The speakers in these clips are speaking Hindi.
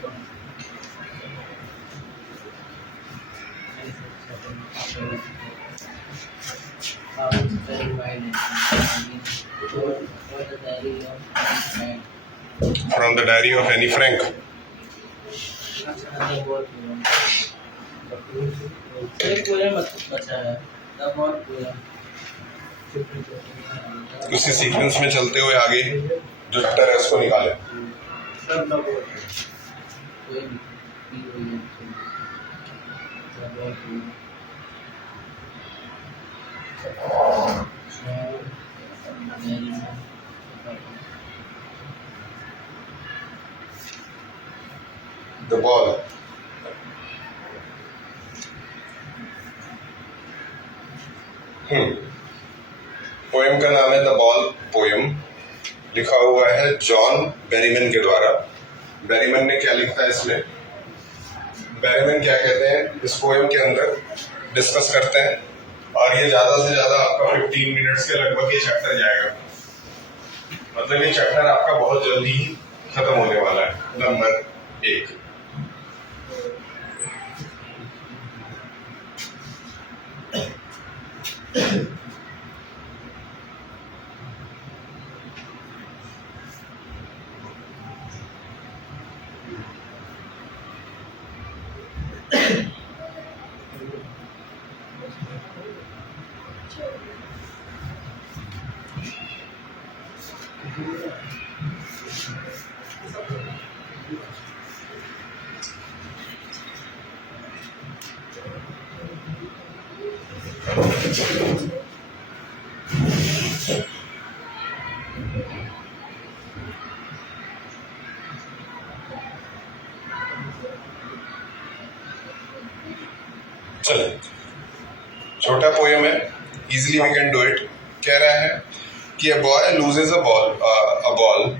From the Diary of Anne Frank. उसी सीक्वेंस में चलते हुए आगे जो चैप्टर है उसको निकाले। The Ball. पोएम का नाम है द बॉल पोएम। लिखा हुआ है जॉन बेरीमैन के द्वारा। बेरीमैन ने क्या लिखा है इसमें, बेरीमैन क्या कहते हैं इस पोएम के अंदर डिस्कस करते हैं, और ये ज्यादा से ज्यादा आपका 15 मिनट्स के लगभग ये चैप्टर जाएगा। मतलब ये चैप्टर आपका बहुत जल्दी ही खत्म होने वाला है। नंबर 1। चले, छोटा पोएम है, easily we can do it. कह रहा है कि a boy loses a ball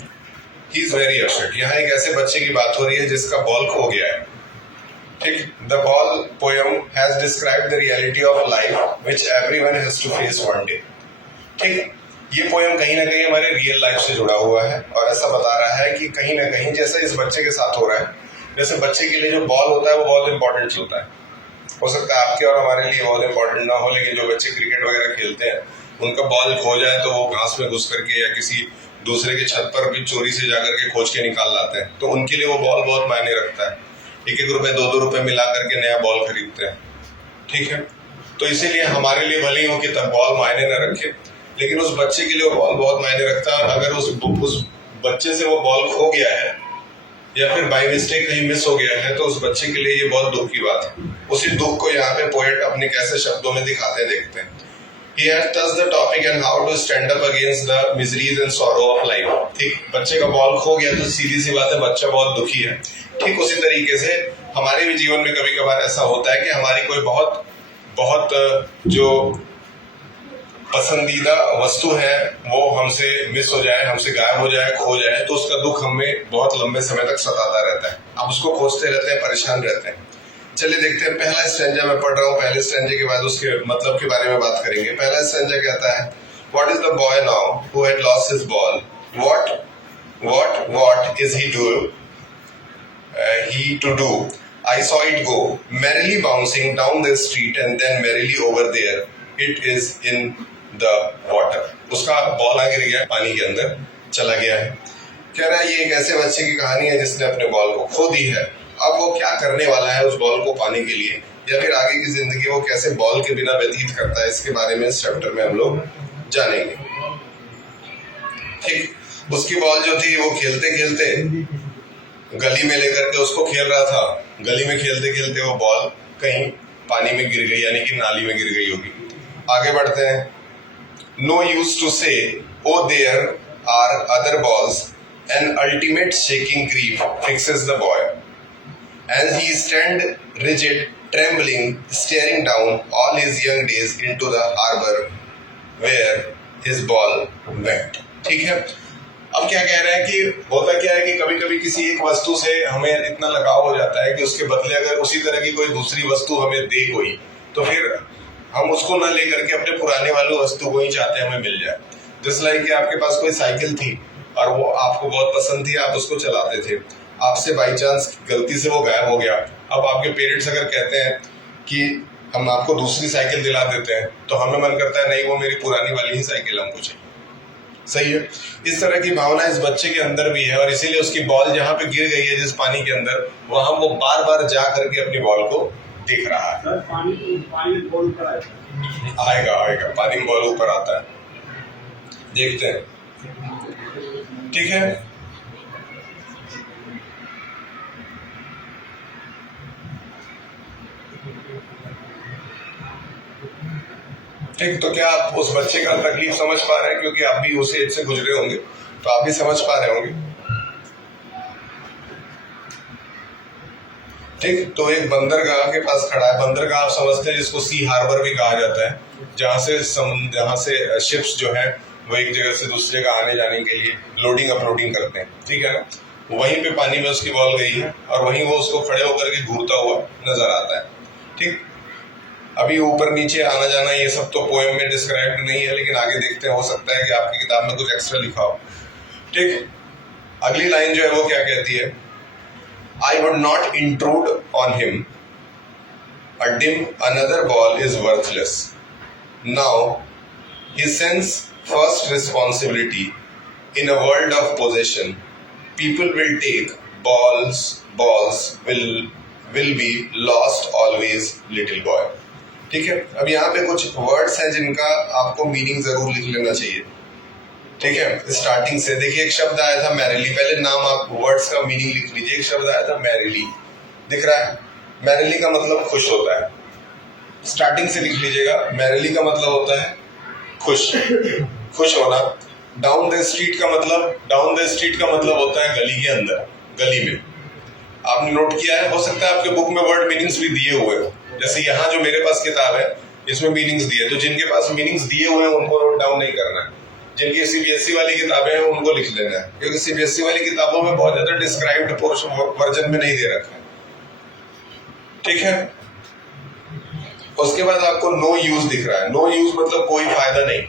he is very upset. यहाँ एक ऐसे बच्चे की बात हो रही है जिसका बॉल खो गया है। ठीक, the ball poem has described the reality of life which everyone has to face one day. ठीक, ये पोएम कहीं ना कहीं हमारे रियल लाइफ से जुड़ा हुआ है और ऐसा बता रहा है कि कहीं ना कहीं जैसा इस बच्चे के साथ हो रहा है, जैसे बच्चे के लिए जो बॉल होता है वो बहुत इंपॉर्टेंट होता है। हो सकता है आपके और हमारे लिए बहुत इंपॉर्टेंट ना हो, लेकिन जो बच्चे क्रिकेट वगैरह खेलते हैं उनका बॉल खो जाए तो वो घास में घुस करके या किसी दूसरे के छत पर भी चोरी से जाकर के खोज के निकाल लाते हैं, तो उनके लिए वो बॉल बहुत मायने रखता है। 1-1 रुपए 2-2 रुपए मिला करके नया बॉल खरीदते हैं। ठीक है, तो इसीलिए हमारे लिए भले ही हो कि तब बॉल मायने न रखे, लेकिन उस बच्चे के लिए वो बॉल बहुत मायने रखता है। अगर उस बच्चे से वो बॉल खो गया है या फिर बाय मिस्टेक कहीं मिस हो गया है तो उस बच्चे के लिए ये बहुत दुख की बात है। उसी दुख को यहाँ पे पोएट अपने कैसे शब्दों में दिखाते देखते हैं। He has touched the topic and how to stand up against the miseries and sorrow of life. ठीक, बच्चे का बॉल खो गया तो सीधी सी बात है बच्चा बहुत दुखी है। ठीक उसी तरीके से हमारे भी जीवन में कभी कभार ऐसा होता है कि हमारी कोई बहुत जो पसंदीदा वस्तु है वो हमसे मिस हो जाए, हमसे गायब हो जाए, खो जाए, तो उसका दुख हमें बहुत लंबे समय तक सताता रहता है। अब उसको खोजते रहते हैं, परेशान रहते हैं। चलिए देखते हैं, पहला स्टैंजा मैं पढ़ रहा हूँ, पहले स्टैंजे के बाद उसके मतलब के बारे में बात करेंगे। पहला स्टैंजा कहता है, What is the boy now who had lost his ball? What is he to do? I saw it go merrily bouncing down the street and then merrily over there. It is in the water. उसका बॉल आ गिर गया, पानी के अंदर चला गया है। कह रहा है ये एक ऐसे बच्चे की कहानी है जिसने अपने बॉल को खो दी है। अब वो क्या करने वाला है उस बॉल को पाने के लिए, या फिर आगे की जिंदगी वो कैसे बॉल के बिना व्यतीत करता है, इसके बारे में इस चैप्टर में हम लोग जानेंगे। ठीक, उसकी बॉल जो थी वो खेलते खेलते गली में लेकर के उसको खेल रहा था। गली में खेलते खेलते वो बॉल कहीं पानी में गिर गई, यानी कि नाली में गिर गई होगी। आगे बढ़ते हैं। No use to say oh there are other balls, an ultimate shaking grief fixes the boy as he stand rigid, trembling, staring down all his young days into the harbor where his ball went. ठीक है, अब क्या कह रहे हैं कि होता क्या है कि कभी कभी किसी एक वस्तु से हमें इतना लगाव हो जाता है कि उसके बदले अगर उसी तरह की कोई दूसरी वस्तु हमें दे कोई, तो फिर हम उसको न लेकर के अपने पुराने वाली वस्तु को ही चाहते हैं हमें मिल जाए। जिस लाइक कि आपके पास कोई साइकिल थी और वो आपको बहुत पसंद थी, आप उसको चलाते थे। आपसे बाई चांस गलती से वो गायब हो गया, अब आपके पेरेंट्स अगर कहते हैं कि हम आपको दूसरी साइकिल दिला देते हैं, तो हमें मन करता है नहीं, वो मेरी पुरानी वाली ही साइकिल हमको चाहिए। सही है। इस तरह की भावना इस बच्चे के अंदर भी है, और इसीलिए उसकी बॉल जहाँ पे गिर गई है जिस पानी के अंदर, वहां वो बार बार जा करके अपनी बॉल को देख रहा है। पानी बॉल ऊपर आएगा आएगा, पानी में बॉल ऊपर आता है, देखते हैं। ठीक है, ठीक। तो क्या आप उस बच्चे का तकलीफ समझ पा रहे हैं? क्योंकि आप भी उस एज से गुजरे होंगे, तो आप भी समझ पा रहे होंगे। ठीक। तो एक बंदरगाह के पास खड़ा है। बंदरगाह आप समझते हैं जिसको सी हार्बर भी कहा जाता है, जहाँ से शिप्स जो है वो एक जगह से दूसरे का आने जाने के लिए लोडिंग अपलोडिंग करते हैं। ठीक है ना। वहीं पे पानी में उसकी बॉल गई है, और वहीं वो उसको खड़े होकर के घूरता हुआ नजर आता है। ठीक। अभी ऊपर नीचे आना जाना ये सब तो पोएम में डिस्क्राइब्ड नहीं है, लेकिन आगे देखते हैं, हो सकता है कि आपकी किताब में कुछ एक्स्ट्रा लिखा हो। ठीक। अगली लाइन जो है वो क्या कहती है? I would not intrude on him. A dim another ball is worthless. Now he sense first responsibility. In a world of possession, people will take balls will be lost always, little boy. ठीक है। अब यहाँ पे कुछ वर्ड्स हैं जिनका आपको मीनिंग जरूर लिख लेना चाहिए। ठीक है। स्टार्टिंग से देखिए, एक शब्द आया था मैरिली, पहले नाम आप वर्ड्स का मीनिंग लिख लीजिए। एक शब्द आया था मैरिली, दिख रहा है? मैरिली का मतलब खुश होता है। स्टार्टिंग से लिख लीजिएगा, मैरिली का मतलब होता है खुश, खुश होना। डाउन द स्ट्रीट का मतलब होता है गली के अंदर, गली में। आपने नोट किया है? हो सकता है आपके बुक में वर्ड मीनिंग्स भी दिए हुए हो, जैसे यहाँ जो मेरे पास किताब है इसमें मीनिंग्स दिए, तो जिनके पास मीनिंग्स दिए हुए हैं उनको नोट डाउन नहीं करना है। जिनकी सीबीएसई वाली किताबें हैं उनको लिख लेना है, क्योंकि सीबीएसई वाली किताबों में बहुत ज्यादा डिस्क्राइब्ड पोर्शन वर्जन में नहीं दे रखा है। ठीक है। उसके बाद आपको नो यूज दिख रहा है। नो यूज मतलब कोई फायदा नहीं।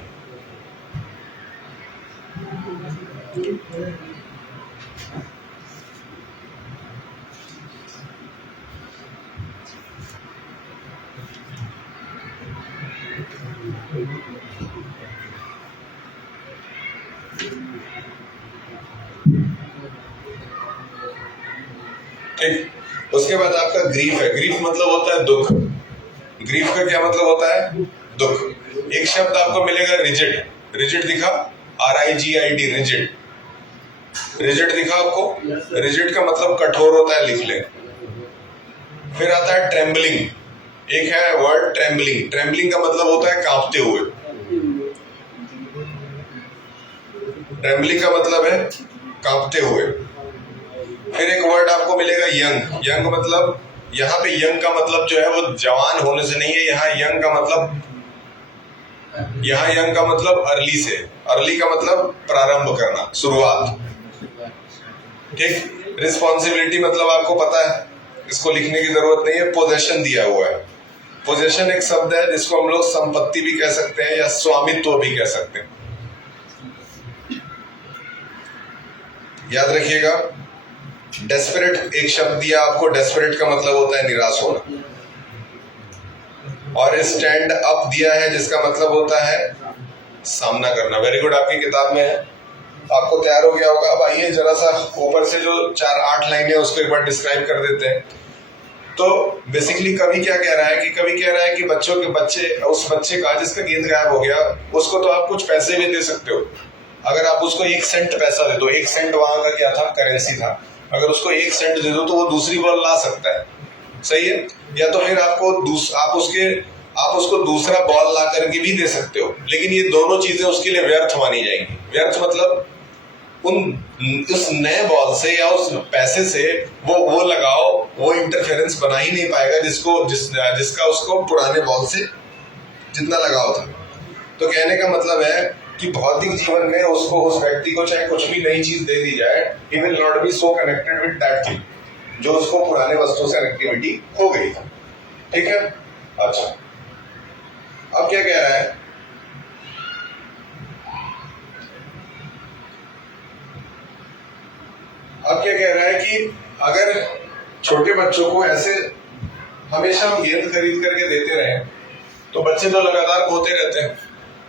ठीक। उसके बाद आपका ग्रीफ है। ग्रीफ मतलब होता है दुख। ग्रीफ का क्या मतलब होता है? दुख। एक शब्द आपको मिलेगा रिजिड। रिजिड दिखा? RIGID, rigid. रिजिड दिखा आपको? रिजिड का मतलब कठोर होता है, लिख ले। फिर आता है ट्रेम्बलिंग। एक है वर्ड ट्रेम्बलिंग। ट्रेम्बलिंग का मतलब होता है कांपते हुए। ट्रेम्बलिंग का मतलब है कांपते हुए। फिर एक वर्ड आपको मिलेगा यंग। यंग मतलब, यहाँ पे यंग का मतलब जो है वो जवान होने से नहीं है, यहाँ यंग का मतलब अर्ली से। अर्ली का मतलब प्रारंभ करना, शुरुआत। ठीक। रिस्पॉन्सिबिलिटी मतलब आपको पता है, इसको लिखने की जरूरत नहीं है। पोजेशन दिया हुआ है। पोजेशन एक शब्द है जिसको हम लोग संपत्ति भी कह सकते हैं या स्वामित्व भी कह सकते हैं। याद रखिएगा। डेस्परेट एक शब्द दिया आपको। डेस्परेट का मतलब होता है निराश होना। और स्टैंड अप दिया है जिसका मतलब होता है सामना करना। वेरी गुड, आपकी किताब में है, आपको तैयार हो गया होगा। अब आइए जरा सा ऊपर से जो 4-8 लाइनें उसको एक बार डिस्क्राइब कर देते हैं। तो बेसिकली कवि क्या कह रहा है कि उस बच्चे का जिसका गेंद गायब हो गया, उसको तो आप कुछ पैसे भी दे सकते हो। अगर आप उसको 1 सेंट पैसा दे दो, 1 सेंट वहां का क्या था? करेंसी था। अगर उसको 1 सेंट दे दो तो वो दूसरी बॉल ला सकता है। सही है। या तो फिर आप उसको दूसरा बॉल ला करके भी दे सकते हो, लेकिन ये दोनों चीजें उसके लिए व्यर्थ मानी जाएंगी। व्यर्थ मतलब उस नए बॉल से या उस पैसे से वो लगाओ, वो इंटरफेरेंस बना ही नहीं पाएगा जिसका उसको पुराने बॉल से जितना लगाव था। तो कहने का मतलब है कि भौतिक जीवन में उसको, उस व्यक्ति को चाहे कुछ भी नई चीज दे दी जाए, he will not be so connected with that thing, जो उसको पुराने वस्तु से कनेक्टिविटी हो गई थी। ठीक है। अच्छा, अब क्या कह रहा है? अब क्या कह रहा है कि अगर छोटे बच्चों को ऐसे हमेशा हम गेंद खरीद करके देते रहे तो बच्चे तो लगातार खोते रहते हैं,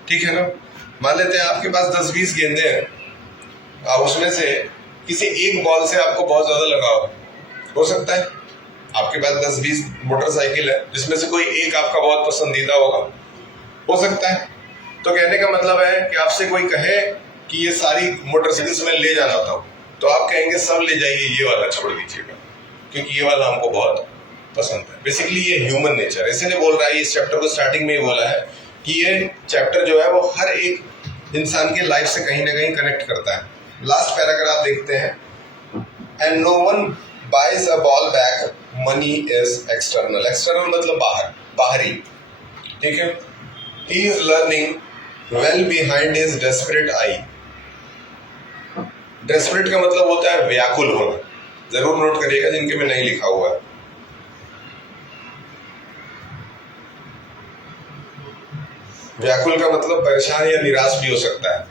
ठीक है ना। मान लेते हैं आपके पास 10-20 गेंदे हैं, उसमें से किसी एक बॉल से आपको बहुत ज्यादा लगाव हो सकता है। आपके पास 10-20 मोटरसाइकिल है जिसमें से कोई एक आपका बहुत पसंदीदा होगा, हो सकता है। तो कहने का मतलब है कि आपसे कोई कहे कि ये सारी मोटरसाइकिल्स में ले जाना था, तो आप कहेंगे सब ले जाइए, ये वाला छोड़ दीजिएगा क्योंकि ये वाला हमको बहुत पसंद है। बेसिकली ये ह्यूमन नेचर, इसीलिए बोल रहा है इस चैप्टर को स्टार्टिंग में ही बोला है कि ये चैप्टर जो है वो हर एक इंसान के लाइफ से कहीं ना कहीं कनेक्ट करता है। लास्ट पैराग्राफ देखते हैं, and no one buys a ball back, money is external. External मतलब बाहर, बाहरी, ठीक है। He is learning well behind his desperate eye. Desperate का मतलब होता है व्याकुल होना, जरूर नोट करिएगा जिनके में नहीं लिखा हुआ है। व्याकुल का मतलब परेशान या निराश भी हो सकता है।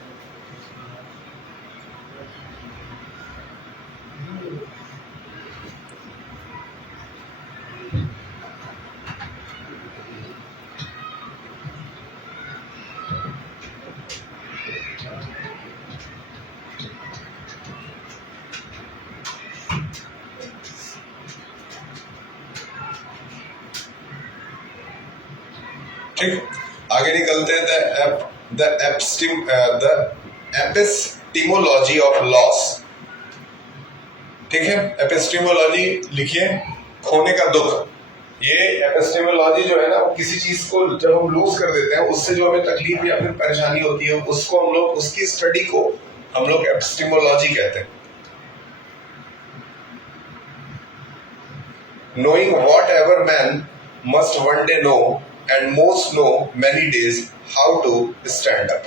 ठीक, आगे निकलते हैं। द एपिस्टीमोलॉजी ऑफ लॉस, ठीक है। एपिस्टीमोलॉजी लिखिए, खोने का दुख। ये एपिस्टीमोलॉजी जो है ना, किसी चीज को जब हम लूज कर देते हैं, उससे जो हमें तकलीफ या फिर परेशानी होती है, उसको हम लोग, उसकी स्टडी को हम लोग एपिस्टीमोलॉजी कहते हैं। Knowing whatever man must one day know and most know many days how to stand up.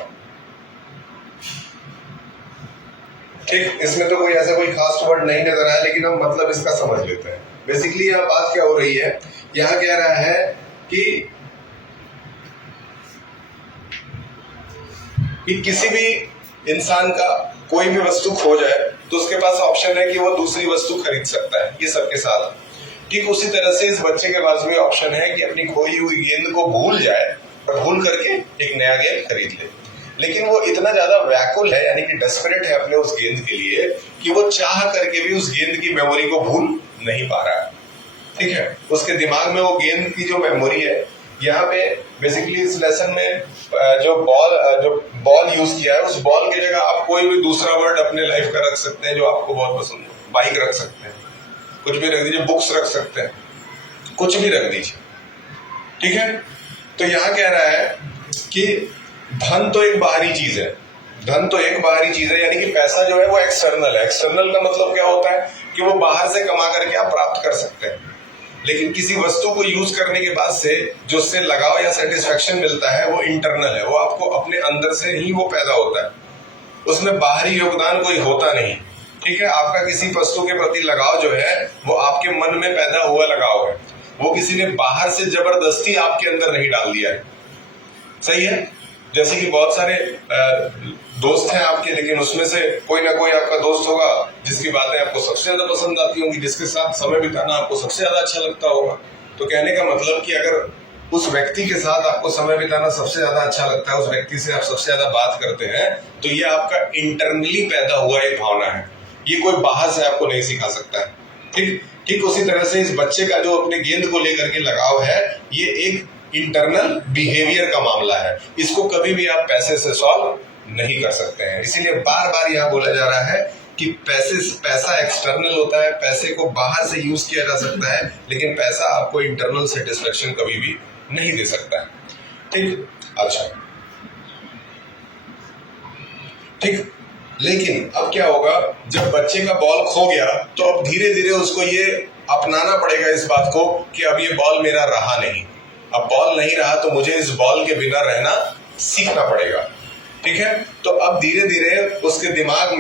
ठीक, इसमें तो कोई ऐसा कोई खास वर्ड नहीं नजर आया, लेकिन हम मतलब इसका समझ लेते हैं। बेसिकली यहाँ बात क्या हो रही है, यहाँ कह रहा है कि किसी भी इंसान का कोई भी वस्तु खो जाए तो उसके पास ऑप्शन है कि वो दूसरी वस्तु खरीद सकता है, ये सबके साथ। ठीक उसी तरह से इस बच्चे के पास भी ऑप्शन है कि अपनी खोई हुई गेंद को भूल जाए और भूल करके एक नया गेंद खरीद ले। लेकिन वो इतना ज्यादा व्याकुल है, यानी कि डेस्परेट है अपने उस गेंद के लिए, कि वो चाह करके भी उस गेंद की मेमोरी को भूल नहीं पा रहा है, ठीक है। उसके दिमाग में वो गेंद की जो मेमोरी है, यहाँ पे बेसिकली इस लेसन में जो बॉल यूज किया है, उस बॉल की जगह आप कोई भी दूसरा वर्ड अपने लाइफ का रख सकते हैं जो आपको बहुत पसंद हो। बाइक रख सकते हैं, कुछ भी रख दीजिए, बुक्स रख सकते हैं, कुछ भी रख दीजिए, ठीक है। तो यहाँ कह रहा है कि धन तो एक बाहरी चीज है, धन तो एक बाहरी चीज है, यानी कि पैसा जो है वो एक्सटर्नल है। एक्सटर्नल का मतलब क्या होता है कि वो बाहर से कमा करके आप प्राप्त कर सकते हैं, लेकिन किसी वस्तु को यूज करने के बाद से जो उससे लगाव या सेटिस्फेक्शन मिलता है वो इंटरनल है, वो आपको अपने अंदर से ही वो पैदा होता है, उसमें बाहरी योगदान कोई होता नहीं, ठीक है। आपका किसी वस्तु के प्रति लगाव जो है वो आपके मन में पैदा हुआ लगाव है, वो किसी ने बाहर से जबरदस्ती आपके अंदर नहीं डाल दिया है, सही है। जैसे कि बहुत सारे दोस्त हैं आपके, लेकिन उसमें से कोई ना कोई आपका दोस्त होगा जिसकी बातें आपको सबसे ज्यादा पसंद आती होंगी, जिसके साथ समय बिताना आपको सबसे ज्यादा अच्छा लगता होगा। तो कहने का मतलब कि अगर उस व्यक्ति के साथ आपको समय बिताना सबसे ज्यादा अच्छा लगता है, उस व्यक्ति से आप सबसे ज्यादा बात करते हैं, तो ये आपका इंटरनली पैदा हुआ एक भावना है, ये कोई बाहर से आपको नहीं सिखा सकता है, ठीक उसी तरह से इस बच्चे का जो अपने गेंद को लेकर के लगाव है, ये एक इंटरनल बिहेवियर का मामला है, इसको कभी भी आप पैसे से सॉल्व नहीं कर सकते हैं। इसीलिए बार बार यहाँ बोला जा रहा है कि पैसा एक्सटर्नल होता है, पैसे को बाहर से यूज किया जा सकता है, लेकिन पैसा आपको इंटरनल सेटिस्फेक्शन कभी भी नहीं दे सकता है, ठीक। अच्छा, ठीक, लेकिन अब क्या होगा, जब बच्चे का बॉल खो गया तो अब धीरे धीरे उसको ये अपनाना पड़ेगा इस बात को कि अब ये बॉल मेरा रहा नहीं, अब बॉल नहीं रहा तो मुझे इस बॉल के बिना रहना सीखना पड़ेगा, ठीक है। तो अब धीरे धीरे उसके दिमाग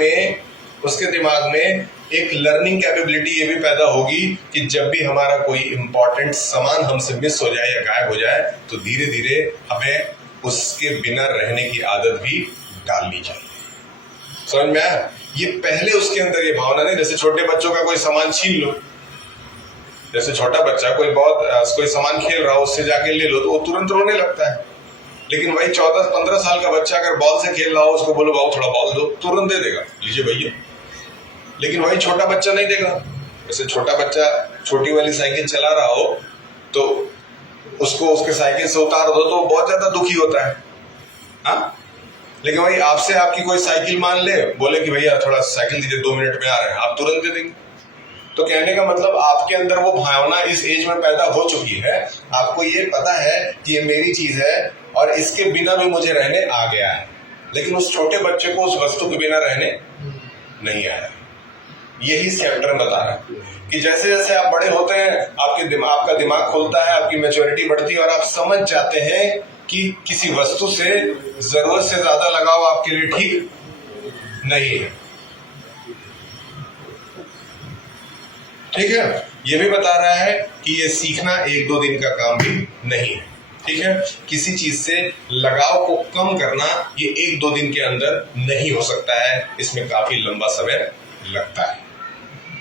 में एक लर्निंग कैपेबिलिटी ये भी पैदा होगी कि जब भी हमारा कोई इंपॉर्टेंट सामान हमसे मिस हो जाए या गायब हो जाए तो धीरे धीरे हमें उसके बिना रहने की आदत भी डालनी चाहिए। समझ में आया? ये पहले उसके अंदर ये भावना नहीं, जैसे छोटे बच्चों का कोई सामान छीन लो, जैसे छोटा बच्चा कोई सामान खेल रहा हो उससे जाके ले लो तो वो तुरंत रोने लगता है। लेकिन वही 14-15 साल का बच्चा अगर बॉल से खेल रहा हो, उसको बोलो बाबू थोड़ा बॉल दो, तुरंत दे देगा, लीजिए भैया। लेकिन वही छोटा बच्चा नहीं देगा। जैसे छोटा बच्चा छोटी वाली साइकिल चला रहा हो तो उसको उसके साइकिल से उतार दो तो बहुत ज्यादा दुखी होता है, हाँ। लेकिन वही आपसे आपकी कोई साइकिल मान ले, बोले कि भैया थोड़ा साइकिल दीजिए, 2 मिनट में आ रहे हैं, आप तुरंत दे देंगे। तो कहने का मतलब आपके अंदर वो भावना इस एज में पैदा हो चुकी है, आपको ये पता है कि ये मेरी चीज है और इसके बिना भी मुझे रहने आ गया है। लेकिन उस छोटे बच्चे को उस वस्तु के बिना रहने नहीं आया। यही चैप्टर बता रहा है कि जैसे जैसे आप बड़े होते हैं आपका दिमाग खुलता है, आपकी मैच्योरिटी बढ़ती है और आप समझ जाते हैं कि किसी वस्तु से जरूरत से ज्यादा लगाव आपके लिए ठीक नहीं है। ठीक है, ये भी बता रहा है कि ये सीखना 1-2 दिन का काम भी नहीं है। ठीक है, किसी चीज से लगाव को कम करना ये 1-2 दिन के अंदर नहीं हो सकता है, इसमें काफी लंबा समय लगता है।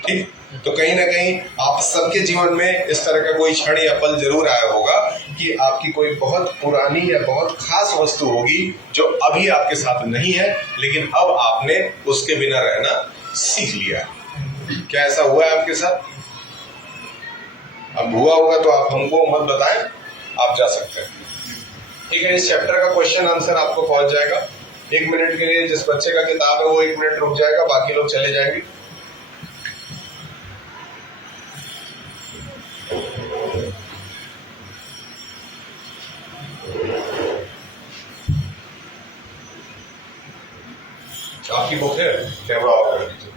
ठीक, तो कहीं ना कहीं आप सबके जीवन में इस तरह का कोई क्षण या पल जरूर आया होगा कि आपकी कोई बहुत पुरानी या बहुत खास वस्तु होगी जो अभी आपके साथ नहीं है, लेकिन अब आपने उसके बिना रहना सीख लिया। क्या ऐसा हुआ है आपके साथ? अब हुआ होगा तो आप हमको मत बताएं, आप जा सकते हैं। ठीक है, इस चैप्टर का क्वेश्चन आंसर आपको पहुंच जाएगा। 1 मिनट के लिए जिस बच्चे का किताब है वो 1 मिनट रुक जाएगा, बाकी लोग चले जाएंगे। आपकी बुक है, कैमरा ऑफ कर दीजिए।